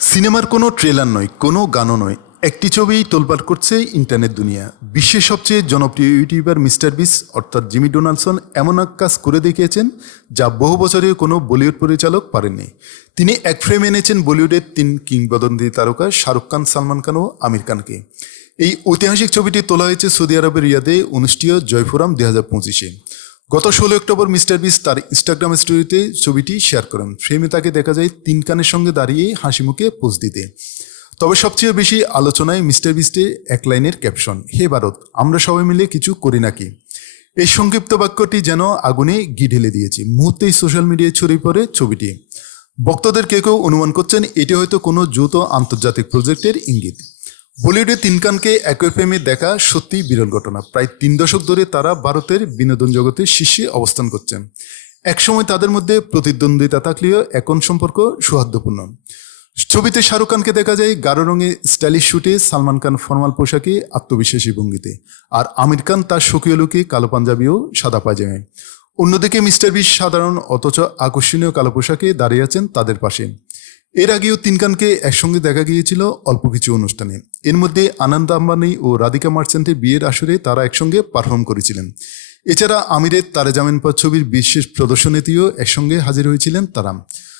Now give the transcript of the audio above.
সিনেমার কোনো ট্রেলার নয়, কোনো গানও নয়, একটি ছবিই তোলপাড় করছে ইন্টারনেট দুনিয়া। বিশ্বের সবচেয়ে জনপ্রিয় ইউটিউবার মিস্টার বিস অর্থাৎ জিমি ডোনাল্ডসন এমন এক কাজ করে দেখিয়েছেন যা বহু বছরেও কোনো বলিউড পরিচালক পারেননি। তিনি এক ফ্রেমে এনেছেন বলিউডের তিন কিংবদন্তি তারকা শাহরুখ খান, সালমান খান ও আমির খানকে। এই ঐতিহাসিক ছবিটি তোলা হয়েছে সৌদি আরবের রিয়াদে অনুষ্ঠিত জয়ফোরাম 2025-এ। গত 16 অক্টোবর মিস্টার বিস তার ইনস্টাগ্রাম স্টোরিতে ছবিটি শেয়ার করেন। ফ্রেমে তাকে দেখা যায় তিন কানের সঙ্গে দাঁড়িয়ে হাসি মুখে পোজ দিতে। তবে সবচেয়ে বেশি আলোচনায় মিস্টার বিস্টে এক লাইনের ক্যাপশন, হে ভারত, আমরা সবাই মিলে কিছু করি নাকি। এই সংক্ষিপ্ত বাক্যটি যেন আগুনে ঘি ঢেলে দিয়েছে। মুহূর্তেই সোশ্যাল মিডিয়ায় ছড়িয়ে পড়ে ছবিটি। ভক্তদের কেউ কেউ অনুমান করছেন এটি হয়তো কোনো যৌথ আন্তর্জাতিক প্রজেক্টের ইঙ্গিত। বলিউডে তিন খানকে একই ফ্রেমে দেখা সত্যিই বিরল ঘটনা। প্রায় 3 দশক ধরে তারা ভারতের বিনোদন জগতের শীর্ষে অবস্থান করছেন। একসময় তাদের মধ্যে প্রতিদ্বন্দ্বিতা থাকলেও এখন সম্পর্ক সৌহার্দ্যপূর্ণ। ছবিতে শাহরুখ খানকে দেখা যায় গাঢ় রঙে স্টাইলিশ শুটে, সালমান খান ফর্মাল পোশাকে আত্মবিশ্বাসী ভঙ্গিতে, আর আমির খান তার স্বকীয় লুকে কালো পাঞ্জাবি ও সাদা পায়জামায়। অন্যদিকে মিস্টার বিস সাধারণ অথচ আকর্ষণীয় কালো পোশাকে দাঁড়িয়ে আছেন তাদের পাশে। এর আগেও তিন খানকে একসঙ্গে দেখা গিয়েছিল অল্প কিছু অনুষ্ঠানে। এর মধ্যে আনন্দ আম্বানি ও রাধিকা মার্চেন্টের বিয়ের আসরে তারা একসঙ্গে পারফর্ম করেছিলেন। এছাড়া আমিরের তারে জামিন পার ছবির বিশেষ প্রদর্শনীতেও একসঙ্গে হাজির হয়েছিলেন তারা।